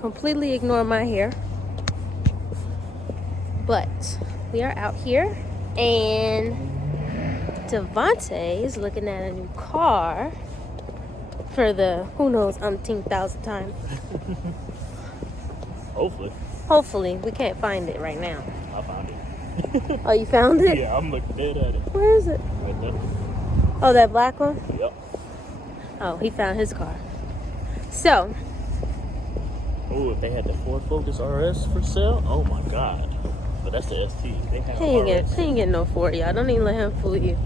completely ignore my hair. But we are out here, and Devontae is looking at a new car for the who knows umpteenth thousand time. Hopefully, we can't find it right now. I found it. Oh, you found it? Yeah, I'm looking dead at it. Where is it? Right there. Oh, that black one? Yep. Oh, he found his car. So. Oh, if they had the Ford Focus RS for sale, oh my God. But that's the ST. They have He ain't getting no Ford, y'all. Don't even let him fool you.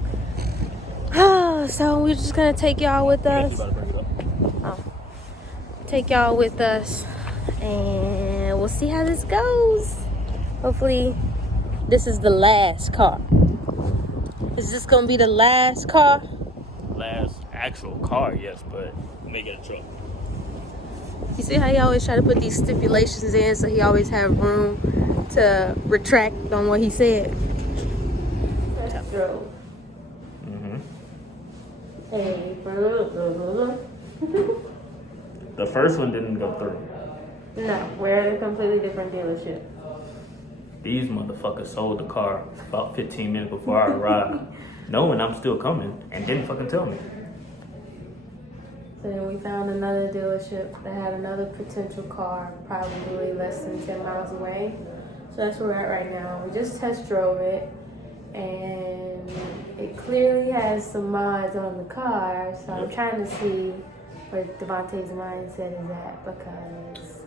So we're just gonna take y'all with us. Take y'all with us, and we'll see how this goes. Hopefully, this is the last car. Is this gonna be the last car? Last actual car, yes, but we may get a truck. You see how he always try to put these stipulations in, so he always have room to retract on what he said. Test drove. Hey, The first one didn't go through. No, we're at a completely different dealership. These motherfuckers sold the car about 15 minutes before I arrived, knowing I'm still coming, and didn't fucking tell me. So then we found another dealership that had another potential car, probably less than 10 miles away. So that's where we're at right now. We just test drove it, and it clearly has some mods on the car. So I'm trying to see where Devontae's mindset is at, because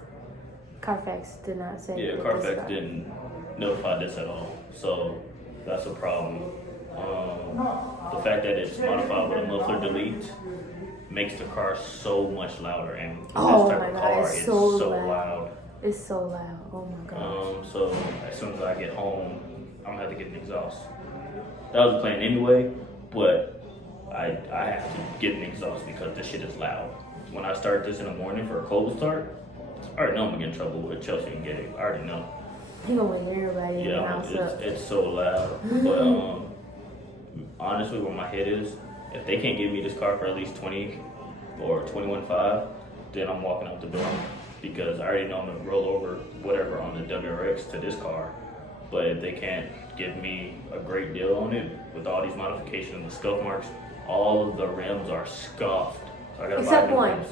Carfax did not say. Yeah, Carfax didn't notify this at all, so that's a problem. The fact that it's modified with a muffler delete makes the car so much louder, and this type of car is so loud. It's so loud. Oh my gosh. So as soon as I get home, I'm gonna have to get an exhaust. That was the plan anyway, but I have to get an exhaust because this shit is loud. When I start this in the morning for a cold start, I already know I'm gonna get in trouble with Chelsea and Gabe. I already know. He gonna wake everybody in the house up. It's so loud. But honestly, where my head is, if they can't give me this car for at least 20 or 21.5, then I'm walking out the door, because I already know I'm gonna roll over whatever on the WRX to this car. But if they can't give me a great deal on it with all these modifications, the scuff marks, all of the rims are scuffed. So I gotta except buy new one. rims.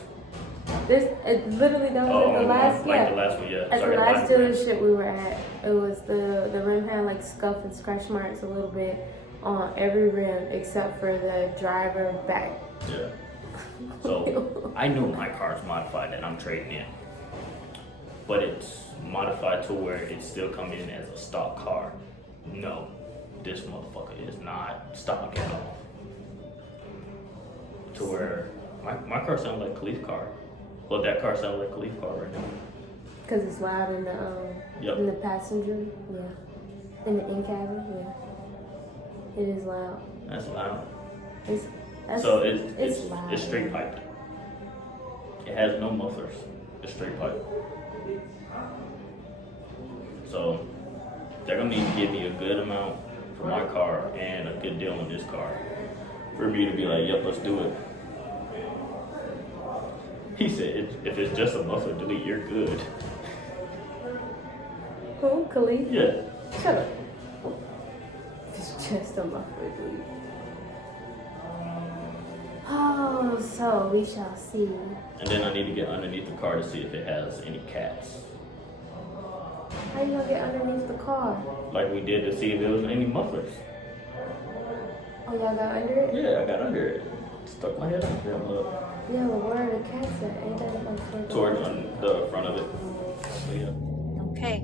It literally that was the last. The last one, yeah. At the last dealership we were at, it was the rim had like scuff and scratch marks a little bit on every rim except for the driver back. Yeah. So I know my car's modified that I'm trading in, but it's modified to where it's still coming in as a stock car. No, this motherfucker is not stock at all. To where my car sounds like Khalif's car. Well, that car sounds like Khalif's car right now. Cause it's loud in the in the passenger, yeah, in the in cabin, yeah. It is loud. That's loud. It's loud. It's straight piped. It has no mufflers. It's straight pipe. So they're gonna need to give me a good amount for my car and a good deal on this car for me to be like, yep, let's do it. He said, if it's just a muffler delete, you're good. Who? Khalif? Yeah. Shut up. It's just a muffler delete. Oh, so we shall see. And then I need to get underneath the car to see if it has any cats. How you gonna get underneath the car? Like we did to see if there was any mufflers. Oh, y'all got under it? Yeah, I got under it. Stuck my head up there. Look. Yeah, but where are the cats at? Ain't that like Towards on the front of it. So, yeah. Okay.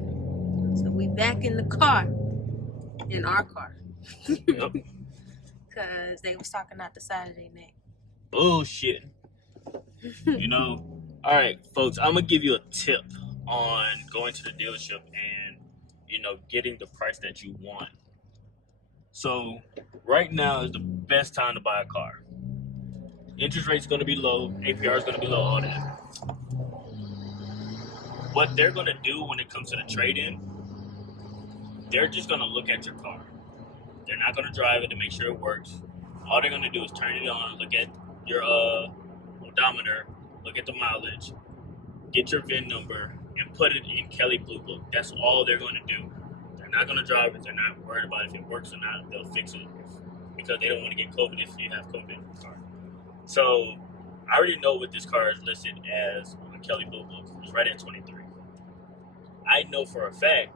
So we back in the car. In our car. Yep. Cause they was talking out the side of their neck. Bullshit. You know, all right, folks, I'm gonna give you a tip on going to the dealership and, you know, getting the price that you want. So right now is the best time to buy a car. Interest rate's gonna be low, APR is gonna be low, all that. What they're gonna do when it comes to the trade-in, they're just gonna look at your car. They're not gonna drive it to make sure it works. All they're gonna do is turn it on, look at your odometer, look at the mileage, get your VIN number, and put it in Kelly Blue Book. That's all they're going to do. They're not going to drive it. They're not worried about if it works or not. They'll fix it because they don't want to get COVID if you have COVID in the car. So I already know what this car is listed as on Kelly Blue Book. It's right at 23. I know for a fact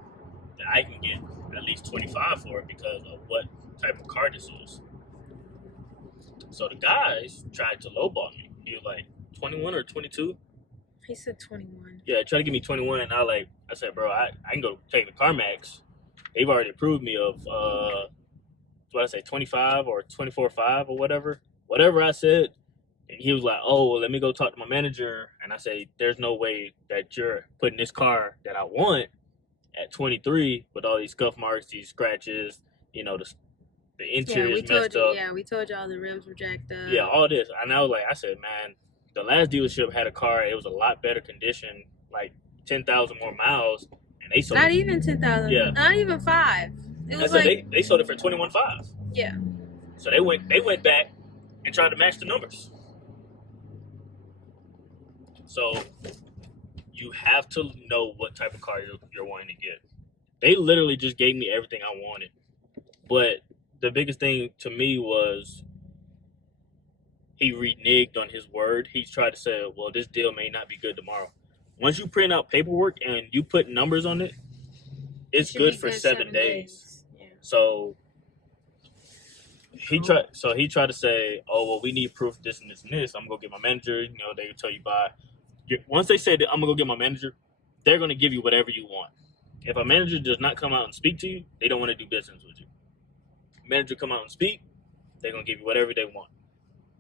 that I can get at least 25 for it because of what type of car this is. So the guys tried to lowball me. He was like 21 or 22. He said 21. Yeah, tried to give me 21, and I said, bro, I can go take the CarMax. They've already approved me of what I say, 25 or 24.5 or whatever I said. And he was like, oh, well, let me go talk to my manager. And I say, there's no way that you're putting this car that I want at 23 with all these scuff marks, these scratches, the interior is messed up. Yeah, we told y'all the rims were jacked up. Yeah, all this. And I said, man, the last dealership had a car. It was a lot better condition, like 10,000 more miles. And they sold Not even 10,000. Yeah. Not even 5. It was they sold it for 21.5. Yeah. So they went back and tried to match the numbers. So you have to know what type of car you're wanting to get. They literally just gave me everything I wanted. But the biggest thing to me was he reneged on his word. He tried to say, well, this deal may not be good tomorrow. Once you print out paperwork and you put numbers on it, it's good for 7 days. Yeah. So he tried to say, oh, well, we need proof of this and this and this. I'm going to go get my manager. They tell you by. Once they say that I'm going to go get my manager, they're going to give you whatever you want. If a manager does not come out and speak to you, they don't want to do business with you. Manager come out and speak, they're going to give you whatever they want.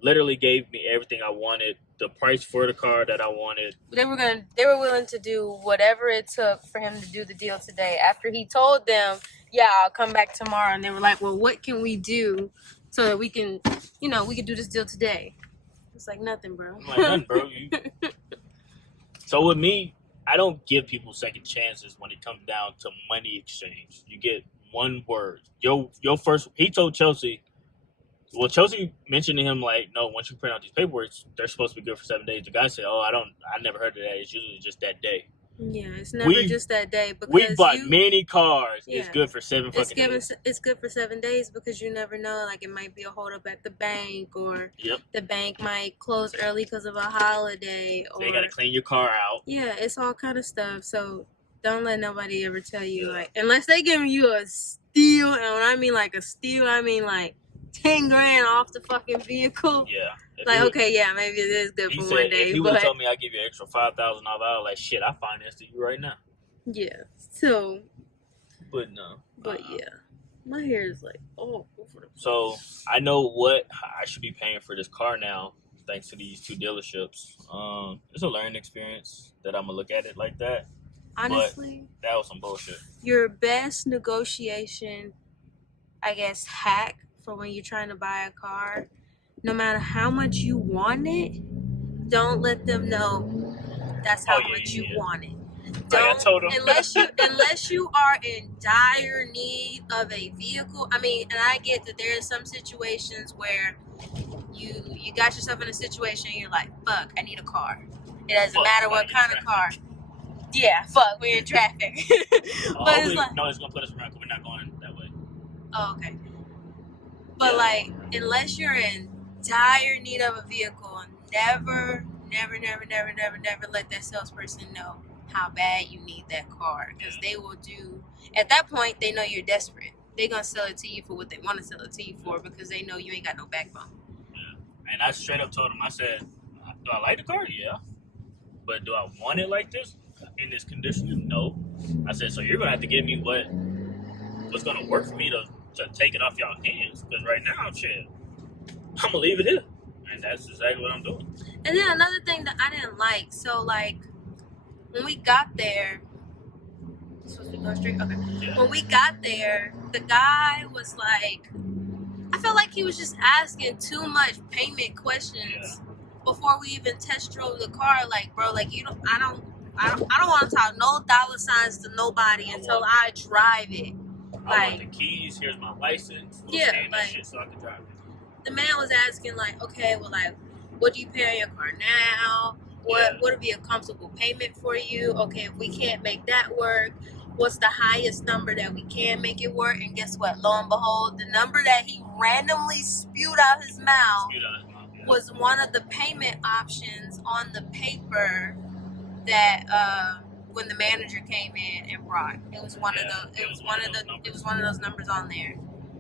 Literally gave me everything I wanted, the price for the car that I wanted. They were willing to do whatever it took for him to do the deal today. After he told them, yeah, I'll come back tomorrow. And they were like, well, what can we do so that we can, we can do this deal today? It's like nothing, bro. I'm like, nothing, bro. So with me, I don't give people second chances when it comes down to money exchange. You get one word. Your first, he told Chelsea, well, Chelsea mentioned to him, like, no, once you print out these paperwork, they're supposed to be good for 7 days. The guy said, oh, I never heard of that. It's usually just that day. Yeah, it's never just that day. Because we bought many cars. Yeah, it's good for 7 fucking days. It's good for 7 days because you never know. Like, it might be a holdup at the bank, or the bank might close early because of a holiday. Or they got to clean your car out. Yeah, it's all kind of stuff. So don't let nobody ever tell you, like, unless they giving you a steal. And when I mean, like, a steal, I mean, like, 10 grand off the fucking vehicle. Yeah. Like, okay, yeah, maybe it is good for 1 day. If he would have told me I'd give you an extra $5,000, I was like, shit, I financed it you right now. Yeah. So. But no. But yeah. My hair is like, oh. So I know what I should be paying for this car now, thanks to these 2 dealerships. It's a learning experience that I'm going to look at it like that. Honestly. But that was some bullshit. Your best negotiation, I guess, hack for when you're trying to buy a car, no matter how much you want it, don't let them know that's how much you want it. Don't, unless you are in dire need of a vehicle. I mean, and I get that there are some situations where you got yourself in a situation and you're like, fuck, I need a car. It doesn't matter what kind of car. Yeah, fuck, we're in traffic. But it's like, no, it's gonna put us around because we're not going that way. Oh, okay. But like, unless you're in dire need of a vehicle, never let that salesperson know how bad you need that car, because they will do. At that point, they know you're desperate. They're gonna sell it to you for what they want to sell it to you for, because they know you ain't got no backbone. Yeah, and I straight up told him, I said, "Do I like the car? Yeah, but do I want it like this in this condition? No." I said, "So you're gonna have to give me what's gonna work for me to take it off y'all hands, because right now, shit, I'm gonna leave it here." And that's exactly what I'm doing. And then another thing that I didn't like, so like when we got there, supposed to go straight? Okay. Yeah. When we got there, the guy was like, I felt like he was just asking too much payment questions before we even test drove the car. Like, bro, like I don't want to talk no dollar signs to nobody until I drive it. I want the keys. Here's my license. Like shit so I can drive it. The man was asking, like, okay, well, like, what do you pay on your car now? What would be a comfortable payment for you? Okay, if we can't make that work, what's the highest number that we can make it work? And guess what? Lo and behold, the number that he randomly spewed out his mouth was one of the payment options on the paper that when the manager came in and brought. It was one of the. It was one of those numbers on there.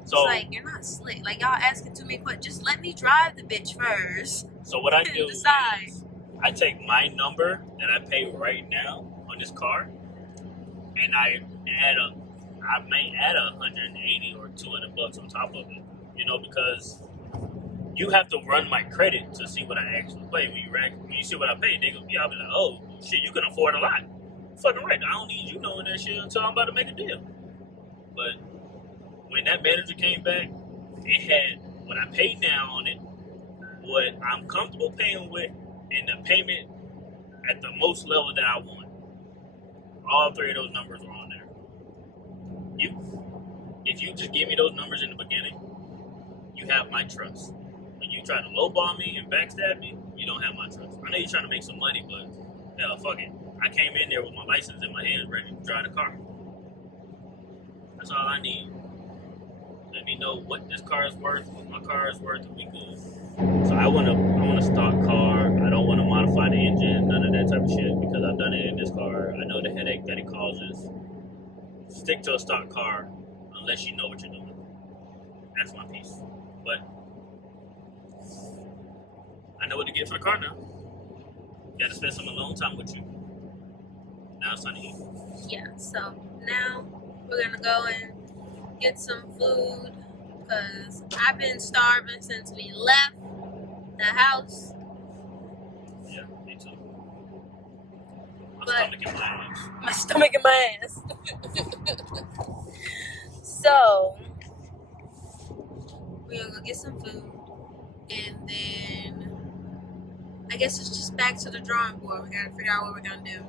So, it's like, you're not slick. Like, y'all asking too many questions. Just let me drive the bitch first. So what I do is I take my number that I pay right now on this car, and I may add $180 or $200 on top of it. You know, because you have to run my credit to see what I actually pay. When you see what I pay, I'll be like, oh shit, you can afford a lot. Fucking right. I don't need you knowing that shit until I'm about to make a deal. But when that manager came back, it had what I paid now on it, what I'm comfortable paying with, and the payment at the most level that I want. All three of those numbers are on there. If you just give me those numbers in the beginning, you have my trust. When you try to lowball me and backstab me, you don't have my trust. I know you're trying to make some money, but hell, fuck it. I came in there with my license in my hands, ready to drive the car. That's all I need. Let me know what this car is worth, what my car is worth, and we good. So I want a stock car. I don't want to modify the engine, none of that type of shit, because I've done it in this car. I know the headache that it causes. Stick to a stock car unless you know what you're doing. That's my piece. But I know what to get for the car now. Got to spend some alone time with you. Now it's time to eat. Yeah, so now we're going to go and get some food because I've been starving since we left the house. Yeah, me too. My stomach and my ass. So we're gonna go get some food, and then I guess it's just back to the drawing board. We gotta figure out what we're gonna do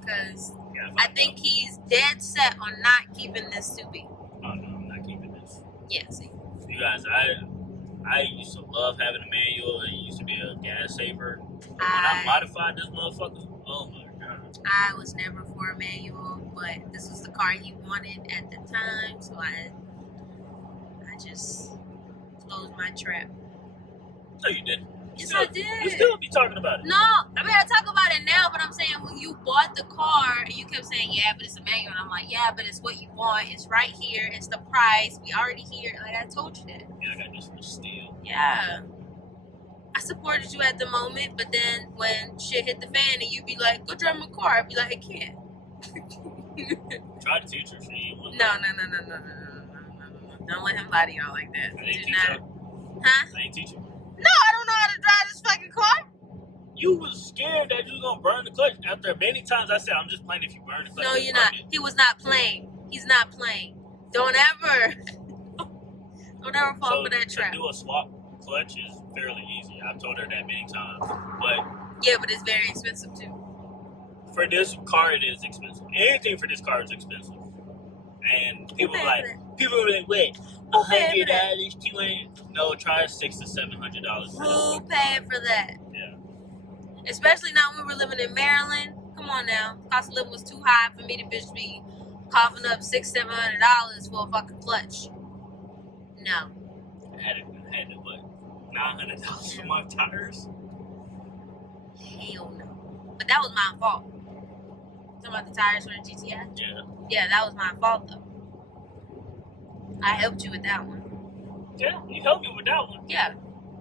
because I think he's dead set on not keeping this Subi. Oh no, I'm not keeping this. Yeah, see. You guys, I used to love having a manual. It used to be a gas saver. When I modified this motherfucker, oh my god. I was never for a manual, but this was the car he wanted at the time, so I just closed my trap. No, you didn't. Yes, I did. You still be talking about it. No, I mean, I talk about it now, but I'm saying when you bought the car and you kept saying, yeah, but it's a manual. And I'm like, yeah, but it's what you want. It's right here. It's the price. We already here. Like, I told you that. Yeah, I got this for steal. Yeah. I supported you at the moment, but then when shit hit the fan and you be like, go drive my car, I'd be like, I can't. Try to teach her. No. Don't let him lie to y'all like that. I didn't teach her. Huh? I ain't teach her. No, I don't know how to drive this fucking car. You was scared that you was gonna burn the clutch. After many times I said, I'm just playing if you burn the clutch. No, you're not. He was not playing. He's not playing. Don't ever fall for that trap. To do a swap clutch is fairly easy. I've told her that many times. But yeah, but it's very expensive too. For this car, it is expensive. Anything for this car is expensive. And people are like, wait, $100, $200? No, try $600 to $700. Who paid for that? Yeah. Especially now when we were living in Maryland. Come on now, cost of living was too high for me to bitch be coughing up $600-700 for a fucking clutch. No. I had to what? $900 for my tires? Hell no. But that was my fault. Talking about the tires for the GTI? Yeah. Yeah, that was my fault though. I helped you with that one. Yeah, you helped me with that one. Yeah.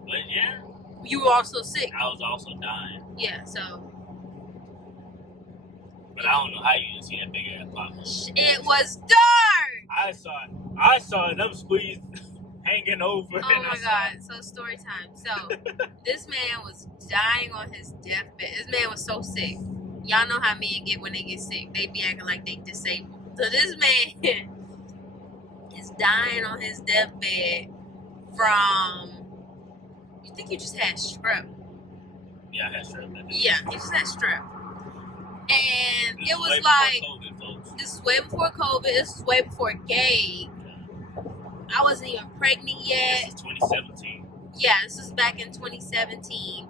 But yeah. You were also sick. I was also dying. Yeah, so. But I don't know how you didn't see that big ass pop. It was dark! I saw them squeeze hanging over. Oh my god, so story time. So, this man was dying on his deathbed. This man was so sick. Y'all know how men get when they get sick. They be acting like they disabled. So this man is dying on his deathbed from, you think you just had strep? Yeah, I had strep. Yeah, he just had strep. And this it was like, COVID, folks. This is way before COVID. This is way before Gabe. I wasn't even pregnant yet. This is 2017. Yeah, this was back in 2017.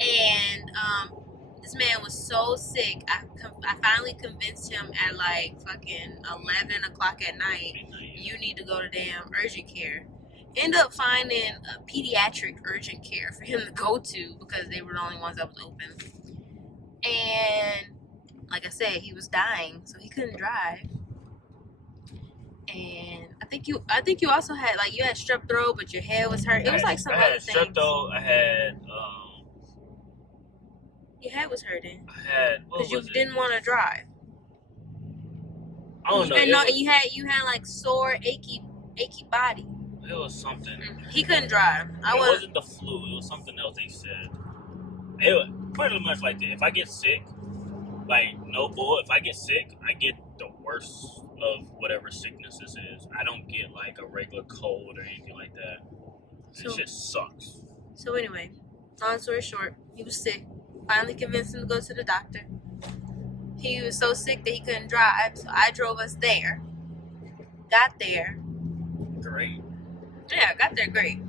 And This man was so sick. I finally convinced him at like fucking 11 o'clock at night, you need to go to damn urgent care. End up finding a pediatric urgent care for him to go to because they were the only ones that was open. And like I said, he was dying, so he couldn't drive. And I think you also had like you had strep throat, but your head was hurt. It was like some other things. Strep throat. I had your head was hurting. I had because you didn't want to drive. I don't know. You had like sore, achy body. It was something. He couldn't drive. It wasn't the flu. It was something else they said. It was pretty much like that. If I get sick, like no bull. If I get sick, I get the worst of whatever sickness this is. I don't get like a regular cold or anything like that. It just sucks. So anyway, long story short, he was sick. Finally convinced him to go to the doctor. He was so sick that he couldn't drive, so I drove us there. Got there. Great. Yeah, got there great.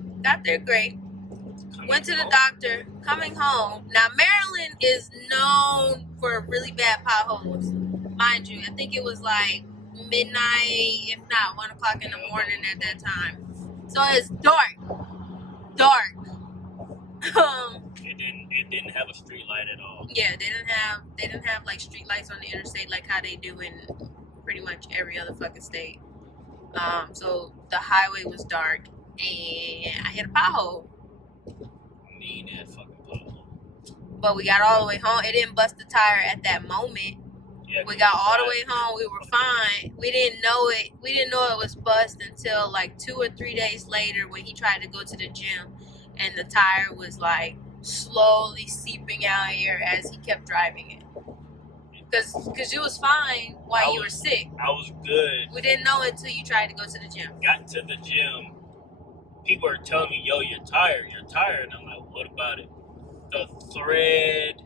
Went to the doctor. Coming home. Now, Maryland is known for really bad potholes. Mind you, I think it was like midnight, if not 1 o'clock in the morning at that time. So it's dark. It didn't have a street light at all. Yeah, they didn't have like street lights on the interstate like how they do in pretty much every other fucking state. So the highway was dark and I hit a pothole. Mean that fucking pothole. But we got all the way home. It didn't bust the tire at that moment. Yeah, we got all the way home. We were fine. We didn't know it was bust until like 2 or 3 days later when he tried to go to the gym and the tire was like slowly seeping out air as he kept driving it. Because you was fine while you were sick. I was good. We didn't know it until you tried to go to the gym. Got to the gym. People were telling me, yo, you're tired. And I'm like, what about it? The thread,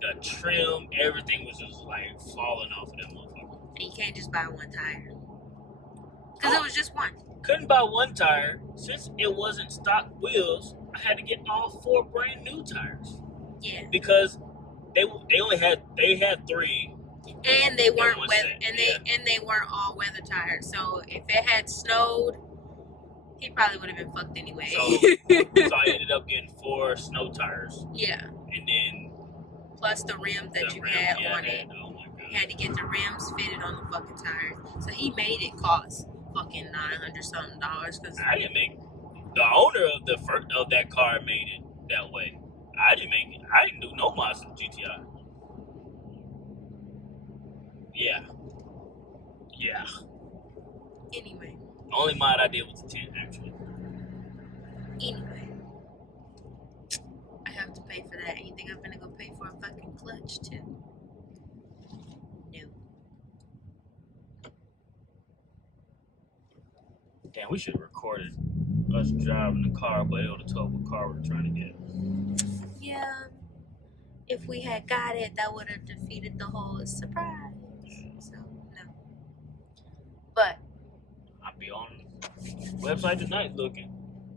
the trim, everything was just like falling off of that motherfucker. And you can't just buy one tire. Because it was just one. Couldn't buy one tire. Since it wasn't stock wheels, I had to get all 4 brand new tires. Yeah. Because they had 3. And they weren't they weren't all weather tires. So if it had snowed, he probably would have been fucked anyway. So I ended up getting 4 snow tires. Yeah. And then plus the rims that you had on it. Oh my god. You had to get the rims fitted on the fucking tires. So he made it cost fucking $900 something. Cause I didn't make the owner of that car made it that way. I didn't make it. I didn't do no mods in GTI. Yeah. Anyway. The only mod I did was the 10 actually. Anyway. I have to pay for that. You think I'm gonna go pay for a fucking clutch too? No. Damn, we should have recorded us driving the car, but it would have told what car we were trying to get. Yeah. If we had got it, that would have defeated the whole surprise. So, no. But I'll be on the website tonight looking.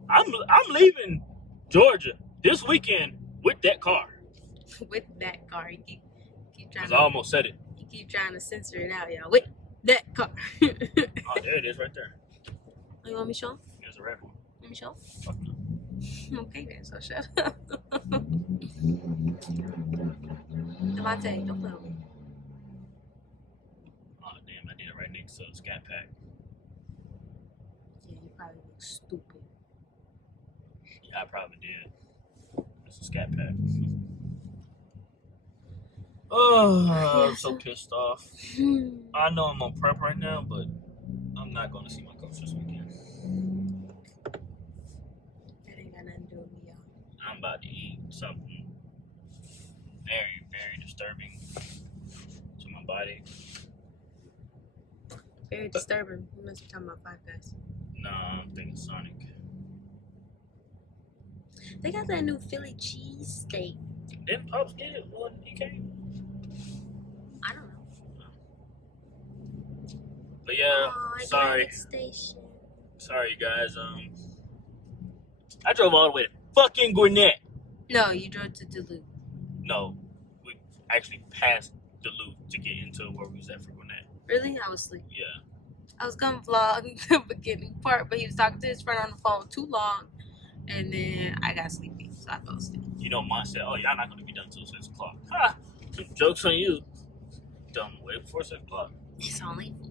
I'm leaving Georgia this weekend with that car. With that car. You keep trying Because I almost said it. You keep trying to censor it out, y'all. With that car. Oh, there it is right there. You want me to show him? There's a red one. Let me show him? Fuck no. Okay then, so shut up. Devontae, don't play with me. Oh damn, I did it right next to the Scat Pack. Yeah, you probably look stupid. Yeah, I probably did. It's a Scat Pack. Oh, I'm so pissed off. I know I'm on prep right now, but I'm not going to see my coach this weekend. That ain't got nothing to do with me, y'all. I'm about to eat something very, very disturbing to my body. Very disturbing. You must be talking about Five Guys. Nah, I'm thinking Sonic. They got that new Philly cheesesteak. Didn't Pops get it when he came? I don't know. But yeah, sorry. Station. Sorry, you guys. I drove all the way to fucking Gwinnett. No, you drove to Duluth. No, actually past the loop to get into where we was at for Gwinnett. Really? I was asleep. Yeah. I was gonna vlog the beginning part, but he was talking to his friend on the phone too long, and then I got sleepy, so I fell asleep. You know, Mom said, "Oh, y'all not gonna be done till 6 o'clock." Ha! Some jokes on you. Done way before 6 o'clock. It's only 4.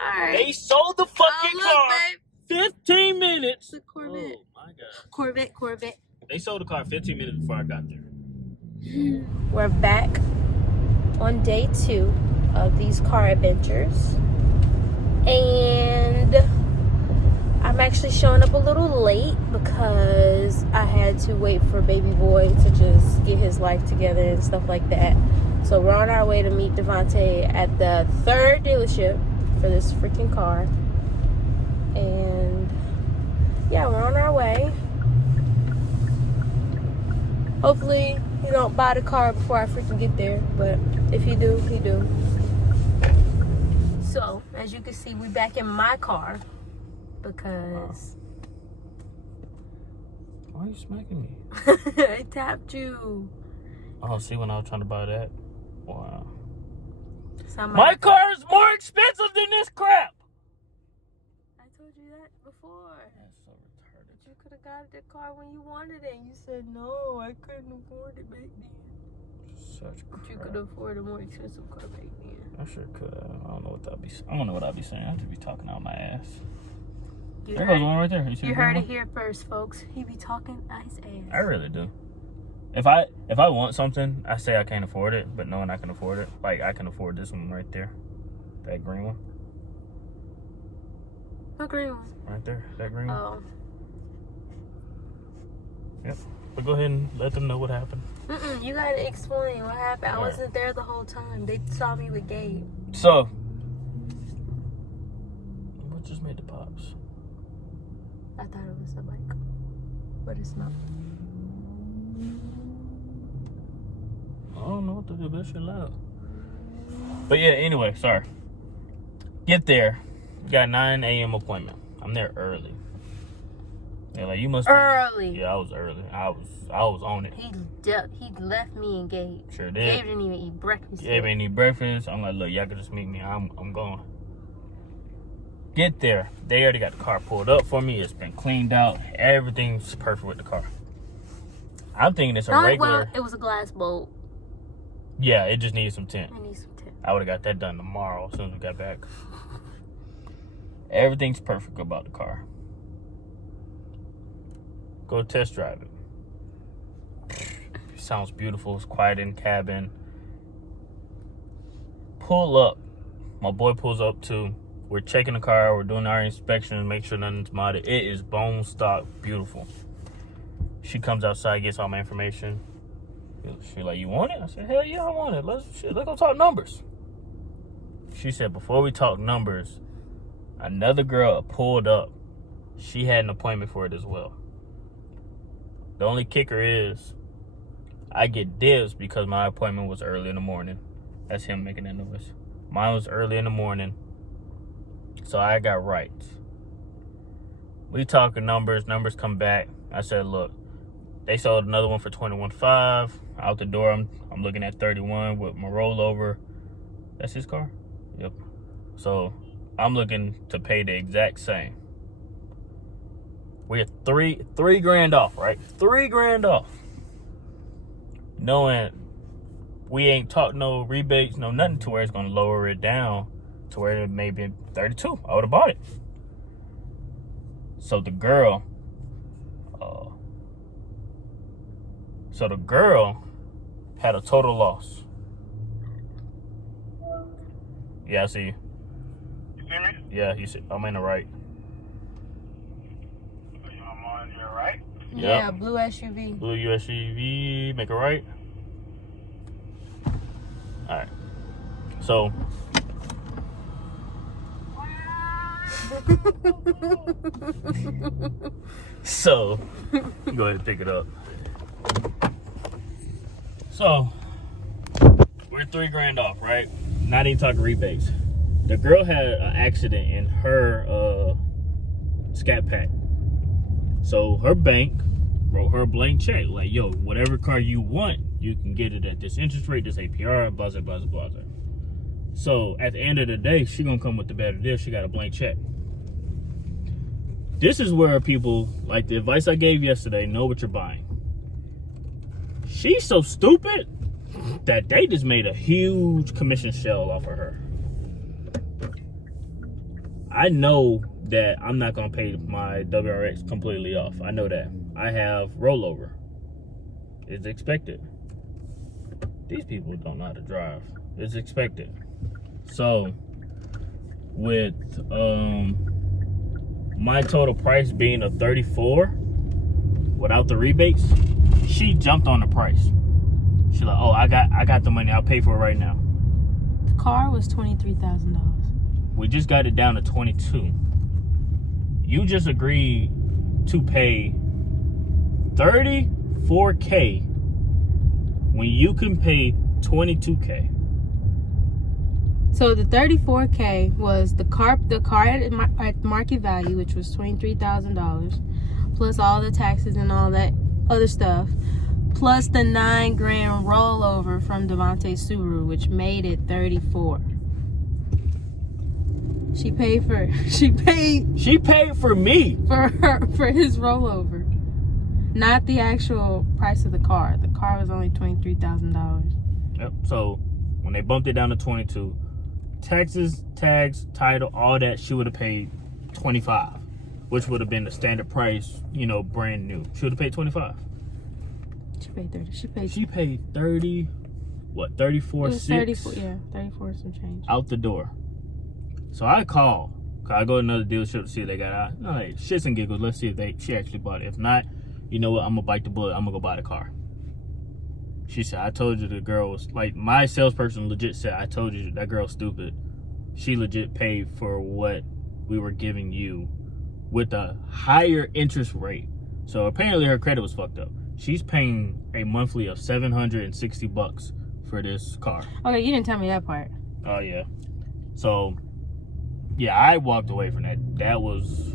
Alright. They sold the fucking car. Babe. 15 minutes. It's a Corvette. Oh my god. Corvette. They sold the car 15 minutes before I got there. We're back on day 2 of these car adventures, and I'm actually showing up a little late because I had to wait for baby boy to just get his life together and stuff like that. So we're on our way to meet Devontae at the 3rd dealership for this freaking car, and yeah, we're on our way. Hopefully you don't buy the car before I freaking get there, but if you do, you do. So, as you can see, we back in my car because... Why are you smacking me? I tapped you. Oh, see, when I was trying to buy that? Wow. My car is more expensive than this crap! I told you that before. That's so retarded. You could have got the car when you wanted it, and you said, no, I couldn't afford it back then. Such crap. But you could afford a more expensive car back then. I sure could. I don't know what I'll be saying. I don't know what I'll be saying. I just be talking out my ass. There goes one right there. You heard it here first, folks. He be talking his ass. I really do. If I want something, I say I can't afford it, but knowing I can afford it, like I can afford this one right there, that green one. What green one? Right there, that green one. Oh. Yep. But go ahead and let them know what happened. You gotta explain what happened. I wasn't there the whole time. They saw me with Gabe. So, what just made the pops? I thought it was a bike, but it's not. I don't know what to do. That shit loud. But yeah, anyway, sorry. Get there. Got 9 a.m. appointment. I'm there early. They're like, you must early. Yeah, I was early. I was on it. He left me and Gabe. Sure did. Gabe didn't even eat breakfast. Gabe didn't eat breakfast. I'm like, look, y'all can just meet me. I'm going. Get there. They already got the car pulled up for me. It's been cleaned out. Everything's perfect with the car. I'm thinking it's a regular. Well, it was a glass bolt. Yeah, it just needs some tint. It needs some tint. I would have got that done tomorrow as soon as we got back. Everything's perfect about the car. Go test drive it. It sounds beautiful. It's quiet in the cabin. Pull up. My boy pulls up too. We're checking the car. We're doing our inspection, make sure nothing's modded. It is bone stock, beautiful. She comes outside, gets all my information. She's like, you want it? I said, hell yeah, I want it. Let's go talk numbers. She said, before we talk numbers, another girl pulled up. She had an appointment for it as well. The only kicker is I get dibs because my appointment was early in the morning. That's him making that noise. Mine was early in the morning, so I got rights. We talking numbers. Numbers come back. I said, look, they sold another one for $21,500. Out the door, I'm looking at 31 with my rollover. That's his car? Yep. So I'm looking to pay the exact same. We're three grand off, right? $3,000 off. Knowing we ain't talked no rebates, no nothing to where it's gonna lower it down to where it may be 32. I would have bought it. So the girl had a total loss. Yeah, I see you. You see me? Yeah, you see, I'm in the right. I'm on your right? Yeah, Yep. blue SUV. Blue USUV, make a right. Alright. So go ahead and pick it up. So we're $3,000 off, right? Not even talking rebates. The girl had an accident in her scat pack. So her bank wrote her a blank check. Like, yo, whatever car you want, you can get it at this interest rate, this APR, blah, blah, blah, blah, blah. So at the end of the day, she gonna come with the better deal. She got a blank check. This is where people, like the advice I gave yesterday, know what you're buying. She's so stupid that they just made a huge commission shell off of her. I know that I'm not gonna pay my WRX completely off. I know that. I have rollover. It's expected. These people don't know how to drive. It's expected. So with my total price being a 34 without the rebates, she jumped on the price. She's like, oh, I got the money. I'll pay for it right now. The car was $23,000. We just got it down to 22. You just agreed to pay $34K when you can pay $22K. So the $34K was the car at market value, which was $23,000, plus all the taxes and all that other stuff, plus the $9,000 rollover from Devontae Subaru, which made it 34. She paid for me for his rollover, not the actual price of the car. The car was only $23,000. Yep. So when they bumped it down to 22, taxes, tags, title, all that, she would have paid 25, which would have been the standard price, you know, brand new. She would have paid 25. She paid 30. She paid 30. What? 34. 34. Yeah, 34 some change. Out the door. So I call. I go to another dealership to see if they got out. No, like, shits and giggles. Let's see if she actually bought it. If not, you know what? I'm gonna bite the bullet. I'm gonna go buy the car. She said, I told you the girl was, like, my salesperson legit said, I told you that girl's stupid. She legit paid for what we were giving you with a higher interest rate. So apparently her credit was fucked up. She's paying a monthly of $760 for this car. Okay, you didn't tell me that part. Oh, yeah. So, yeah, I walked away from that. That was,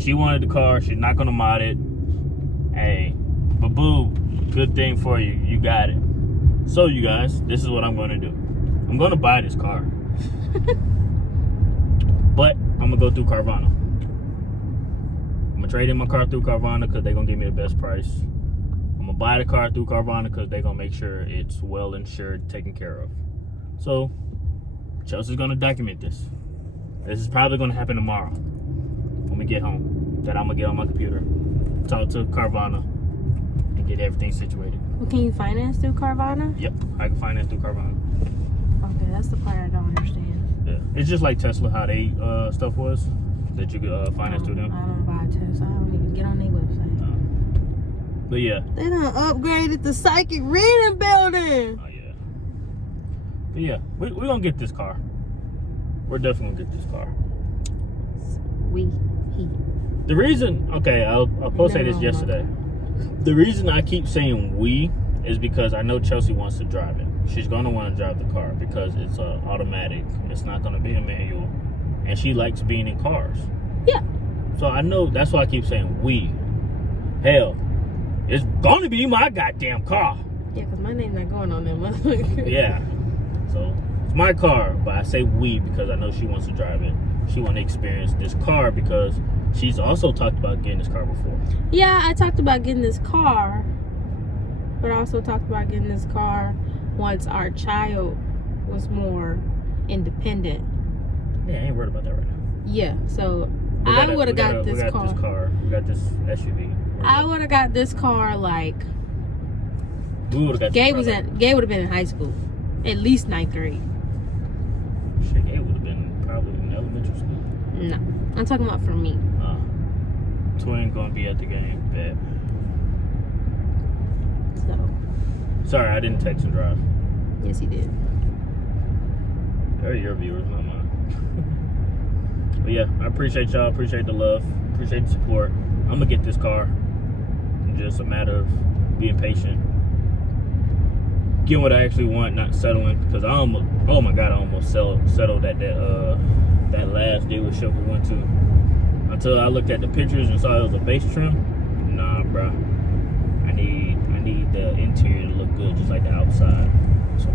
she wanted the car. She's not going to mod it. Hey, but boo, good thing for you. You got it. So, you guys, this is what I'm going to do. I'm going to buy this car. But I'm going to go through Carvana. I'm going to trade in my car through Carvana because they're going to give me the best price. I'm going to buy the car through Carvana because they're going to make sure it's well insured, taken care of. So, Chelsea's going to document this. This is probably going to happen tomorrow when we get home. That I'm going to get on my computer, talk to Carvana, and get everything situated. Well, can you finance through Carvana? Yep, I can finance through Carvana. Okay, that's the part I don't understand. Yeah, it's just like Tesla, how they stuff was, that you could finance through them. I don't buy Tesla. I don't even get on their website. But yeah. They done upgraded the psychic reading building. Oh yeah. But yeah, we're going to get this car. We're definitely going to get this car. The reason, okay, I'll say this yesterday. The reason I keep saying we is because I know Chelsea wants to drive it. She's going to want to drive the car because it's automatic. It's not going to be a manual. And she likes being in cars. Yeah. So I know, that's why I keep saying we. Hell, it's going to be my goddamn car. Yeah, because my name's not going on that motherfucker. Yeah. So it's my car, but I say we because I know she wants to drive it. She wants to experience this car because she's also talked about getting this car before. Yeah, I talked about getting this car, but I also talked about getting this car once our child was more independent. Yeah, I ain't worried about that right now. Yeah, so I would have got this car. We got this SUV. I would have got this car like we would have got. Gabe would have been in high school, at least 9th grade. Shit, Gabe would have been probably in elementary school. No, I'm talking about for me. Twin gonna be at the game. Bet. So. Sorry, I didn't text and drive. Yes, he did. They're your viewers, not mine. But yeah, I appreciate y'all. Appreciate the love. Appreciate the support. I'm gonna get this car. It's just a matter of being patient. Getting what I actually want, not settling. Because I almost, oh my god, I almost settled at that last dealership we went to. Until I looked at the pictures and saw it was a base trim. Nah, bro. the interior to look good, just like the outside. So,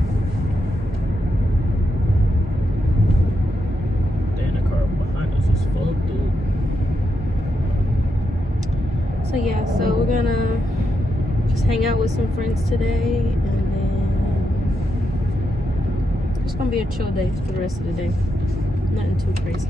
then the car behind us is fucked up. So yeah, so we're gonna just hang out with some friends today, and then it's gonna be a chill day for the rest of the day. Nothing too crazy.